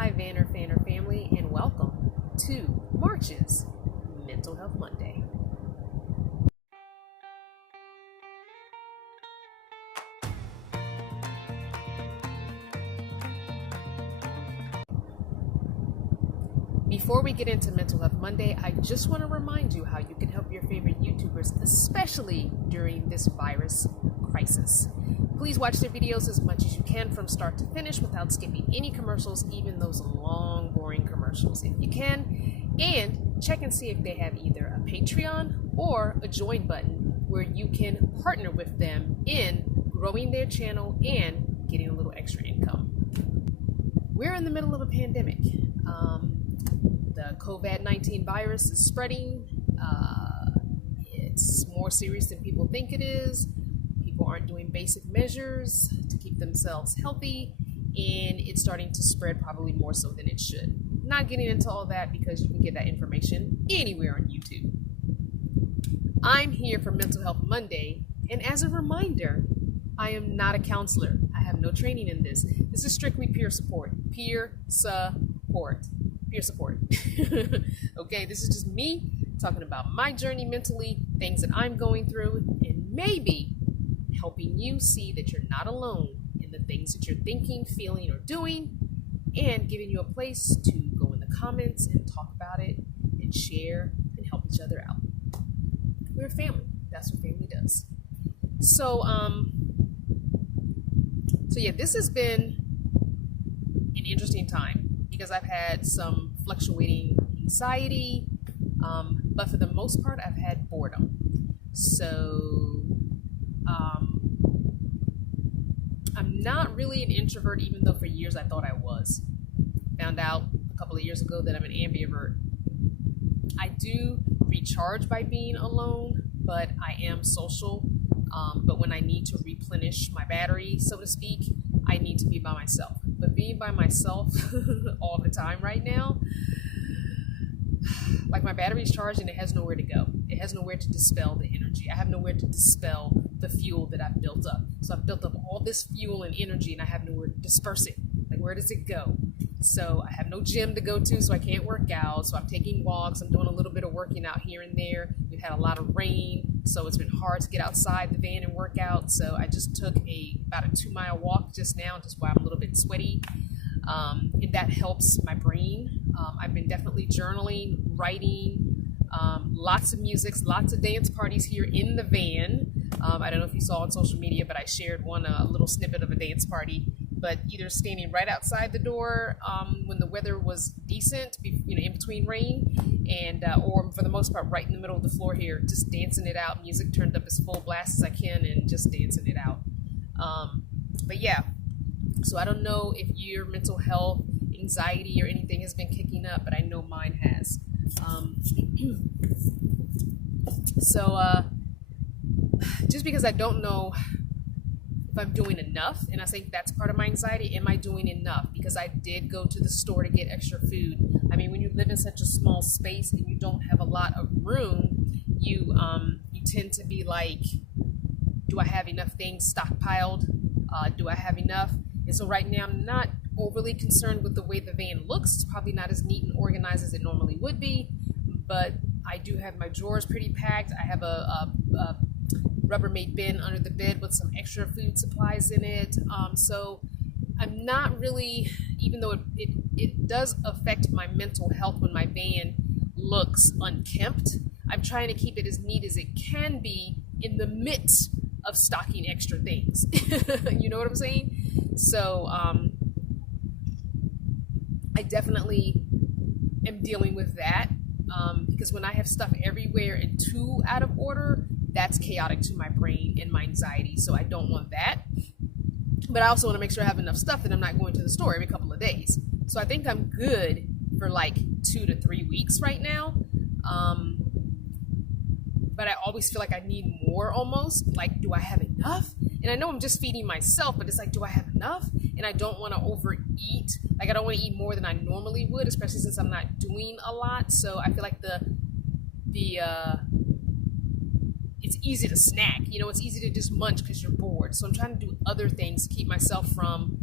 Hi, Fanner family, and welcome to March's Mental Health Monday. Before we get into Mental Health Monday, I just want to remind you how you can help your favorite YouTubers, especially during this virus crisis. Please watch their videos as much as you can from start to finish without skipping any commercials, even those long, boring commercials if you can. And check and see if they have either a Patreon or a join button where you can partner with them in growing their channel and getting a little extra income. We're in the middle of a pandemic. The COVID-19 virus is spreading. It's more serious than people think it is. People aren't doing basic measures to keep themselves healthy, and it's starting to spread probably more so than it should. Not getting into all that because you can get that information anywhere on YouTube. I'm here for Mental Health Monday, and as a reminder, I am not a counselor. I have no training in this. This is strictly peer support. Peer support. Peer support. Okay, this is just me talking about my journey mentally, things that I'm going through, and maybe helping you see that you're not alone in the things that you're thinking, feeling, or doing, and giving you a place to go in the comments and talk about it and share and help each other out. We're a family. That's what family does. So yeah, this has been an interesting time because I've had some fluctuating anxiety, but for the most part, I've had boredom. So I'm not really an introvert, even though for years I thought I was. Found out a couple of years ago that I'm an ambivert. I do recharge by being alone, but I am social. But when I need to replenish my battery, so to speak, I need to be by myself. But being by myself all the time right now, like my battery's charged and it has nowhere to go. It has nowhere to dispel the energy. I have nowhere to dispel the fuel that I've built up. So I've built up all this fuel and energy and I have nowhere to disperse it. Like, where does it go? So I have no gym to go to, so I can't work out. So I'm taking walks. I'm doing a little bit of working out here and there. We've had a lot of rain, so it's been hard to get outside the van and work out. So I just took about a 2-mile walk just now, just while I'm a little bit sweaty. And that helps my brain. I've been definitely journaling, writing, lots of music, lots of dance parties here in the van. I don't know if you saw on social media, but I shared a little snippet of a dance party. But either standing right outside the door when the weather was decent, in between rain, and or for the most part right in the middle of the floor here, just dancing it out. Music turned up as full blast as I can, and just dancing it out. But yeah, so I don't know if your mental health, anxiety, or anything has been kicking up, but I know mine has. So just because I don't know if I'm doing enough, and I think that's part of my anxiety. Am I doing enough? Because I did go to the store to get extra food. I mean, when you live in such a small space and you don't have a lot of room, you tend to be like, do I have enough things stockpiled? Do I have enough? And so right now I'm not overly concerned with the way the van looks. It's probably not as neat and organized as it normally would be, but I do have my drawers pretty packed. I have a Rubbermaid bin under the bed with some extra food supplies in it. So I'm not really, even though it does affect my mental health when my van looks unkempt, I'm trying to keep it as neat as it can be in the midst of stocking extra things. You know what I'm saying? So I definitely am dealing with that because when I have stuff everywhere and too out of order, that's chaotic to my brain and my anxiety. So I don't want that. But I also want to make sure I have enough stuff that I'm not going to the store every couple of days. So I think I'm good for like 2 to 3 weeks right now. But I always feel like I need more almost. Like, do I have enough? And I know I'm just feeding myself, but it's like, do I have enough? And I don't want to overeat. Like, I don't want to eat more than I normally would, especially since I'm not doing a lot. So I feel like it's easy to snack, it's easy to just munch because you're bored. So I'm trying to do other things to keep myself from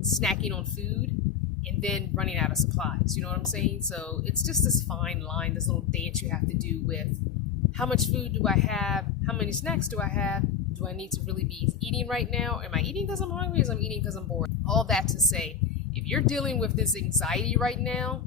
snacking on food. and then running out of supplies. You know what I'm saying? So it's just this fine line, this little dance you have to do with how much food do I have? How many snacks do I have? Do I need to really be eating right now? Am I eating because I'm hungry, or am I eating because I'm bored? All that to say, if you're dealing with this anxiety right now,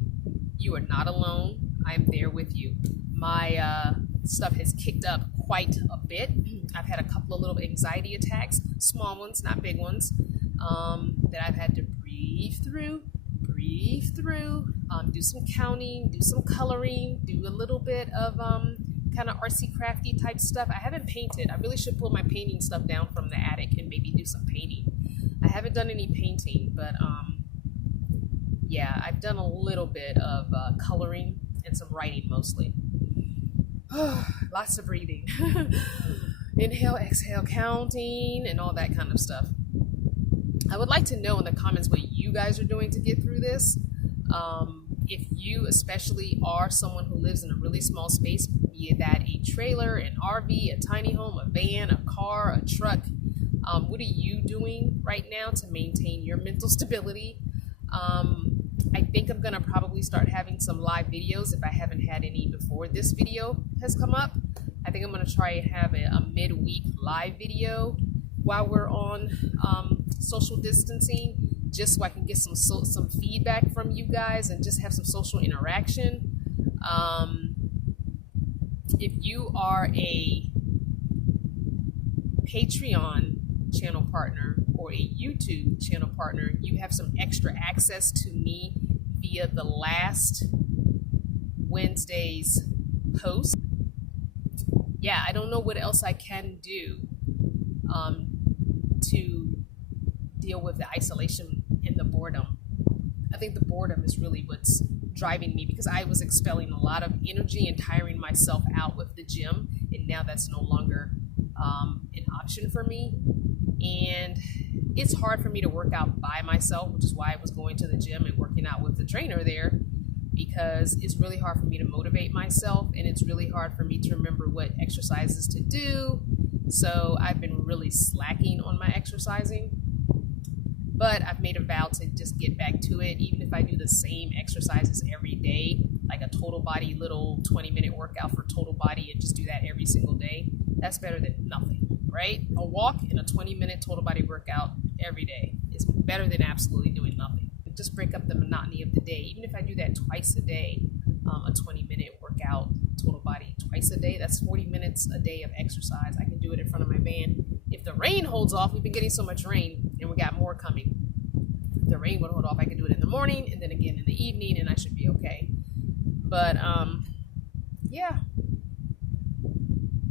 you are not alone. I'm there with you. My stuff has kicked up quite a bit. I've had a couple of little anxiety attacks, small ones, not big ones, that I've had to breathe through, do some counting, do some coloring, do a little bit of kind of artsy crafty type stuff. I haven't painted. I really should pull my painting stuff down from the attic and maybe do some painting. I haven't done any painting, but yeah, I've done a little bit of coloring and some writing mostly. Lots of breathing. Inhale, exhale, counting, and all that kind of stuff. I would like to know in the comments what you guys are doing to get through this. If you especially are someone who lives in a really small space, be that a trailer, an RV, a tiny home, a van, a car, a truck, what are you doing right now to maintain your mental stability? I think I'm going to probably start having some live videos if I haven't had any before this video has come up. I think I'm going to try and have a midweek live video while we're on social distancing, just so I can get some feedback from you guys and just have some social interaction. If you are a Patreon channel partner or a YouTube channel partner, you have some extra access to me via the last Wednesday's post. Yeah, I don't know what else I can do to deal with the isolation and the boredom. I think the boredom is really what's driving me, because I was expelling a lot of energy and tiring myself out with the gym, and now that's no longer an option for me. And it's hard for me to work out by myself, which is why I was going to the gym and working out with the trainer there, because it's really hard for me to motivate myself, and it's really hard for me to remember what exercises to do. So I've been really slacking on my exercising, but I've made a vow to just get back to it. Even if I do the same exercises every day, like a total body little 20-minute workout for total body, and just do that every single day, that's better than nothing, right? A walk and a 20-minute total body workout every day is better than absolutely doing nothing. Just break up the monotony of the day. Even if I do that twice a day, a 20-minute workout, total body twice a day, that's 40 minutes a day of exercise. I can do it in front of my van. If the rain holds off, we've been getting so much rain, and we got more coming. If the rain would hold off, I can do it in the morning and then again in the evening, and I should be okay. But yeah,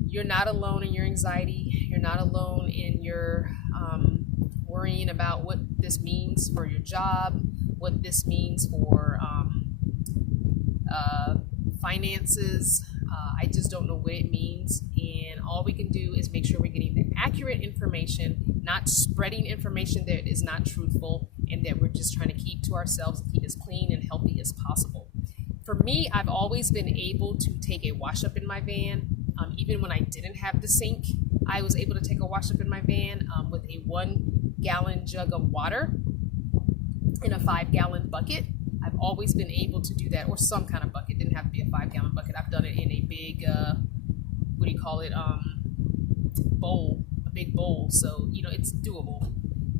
you're not alone in your anxiety. You're not alone in your worrying about what this means for your job, what this means for finances. I just don't know what it means, and all we can do is make sure we're getting the accurate information, not spreading information that is not truthful, and that we're just trying to keep to ourselves and keep as clean and healthy as possible. For me, I've always been able to take a wash up in my van. Even when I didn't have the sink, I was able to take a wash up in my van with a 1-gallon jug of water in a 5-gallon bucket. I've always been able to do that, or some kind of bucket. It didn't have to be a 5-gallon bucket. I've done it in a big, bowl, a big bowl. So, it's doable.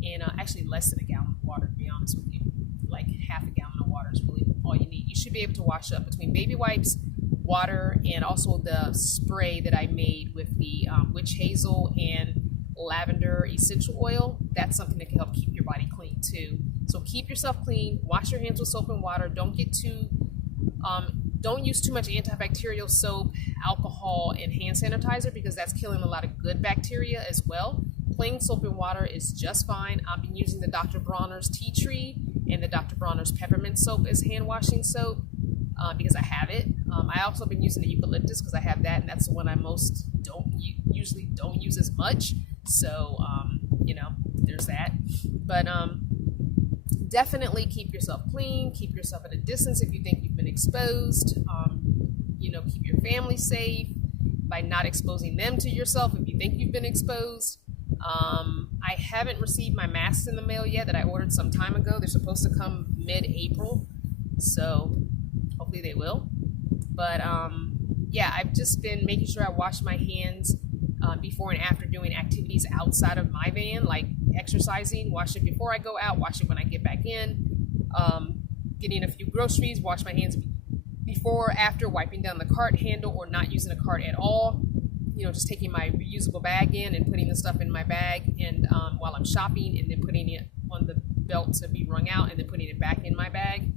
And actually less than a gallon of water, to be honest with you. Like half a gallon of water is really all you need. You should be able to wash up between baby wipes, water, and also the spray that I made with the witch hazel and lavender essential oil. That's something that can help keep your body clean too. So keep yourself clean, wash your hands with soap and water. Don't use too much antibacterial soap, alcohol, and hand sanitizer, because that's killing a lot of good bacteria as well. Plain soap and water is just fine. I've been using the Dr. Bronner's tea tree and the Dr. Bronner's peppermint soap as hand washing soap because I have it. I also been using the eucalyptus because I have that, and that's the one I usually don't use as much. So, there's that. But definitely keep yourself clean, keep yourself at a distance if you think you've been exposed. Keep your family safe by not exposing them to yourself if you think you've been exposed. I haven't received my masks in the mail yet that I ordered some time ago. They're supposed to come mid-April, so hopefully they will. But yeah, I've just been making sure I wash my hands before and after doing activities outside of my van, like exercising. Wash it before I go out, wash it when I get back in. Getting a few groceries, wash my hands before, after, wiping down the cart handle or not using a cart at all. You know, just taking my reusable bag in and putting the stuff in my bag and while I'm shopping, and then putting it on the belt to be wrung out and then putting it back in my bag.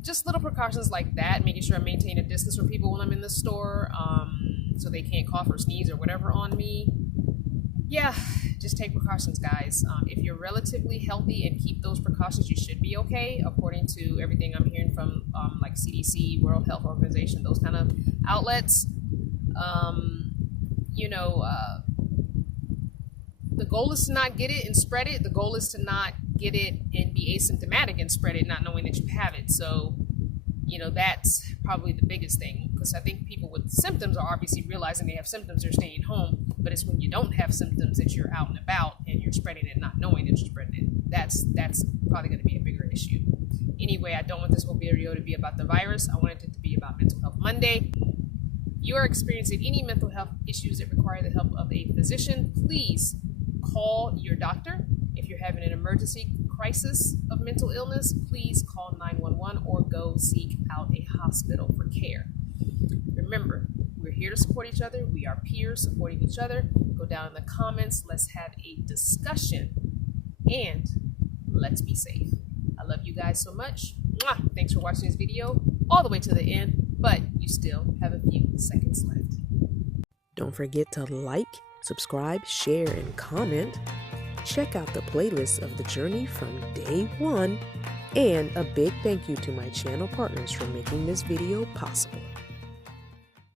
Just little precautions like that, making sure I maintain a distance from people when I'm in the store so they can't cough or sneeze or whatever on me. Yeah, just take precautions, guys. If you're relatively healthy and keep those precautions, you should be okay, according to everything I'm hearing from like CDC, World Health Organization, those kind of outlets. You know, the goal is to not get it and spread it. The goal is to not get it and be asymptomatic and spread it, not knowing that you have it. So, you know, that's probably the biggest thing, because I think people with symptoms are obviously realizing they have symptoms, they're staying home, but it's when you don't have symptoms that you're out and about and you're spreading it, not knowing that you're spreading it. That's probably going to be a bigger issue. Anyway, I don't want this whole video to be about the virus. I wanted it to be about Mental Health Monday. If you are experiencing any mental health issues that require the help of a physician, please call your doctor. If you're having an emergency crisis of mental illness, please call 911 or go seek out a hospital for care. Remember, we're here to support each other. We are peers supporting each other. Go down in the comments. Let's have a discussion. And let's be safe. I love you guys so much. Mwah! Thanks for watching this video all the way to the end, but you still have a few seconds left. Don't forget to like, subscribe, share, and comment. Check out the playlist of the journey from day one. And a big thank you to my channel partners for making this video possible.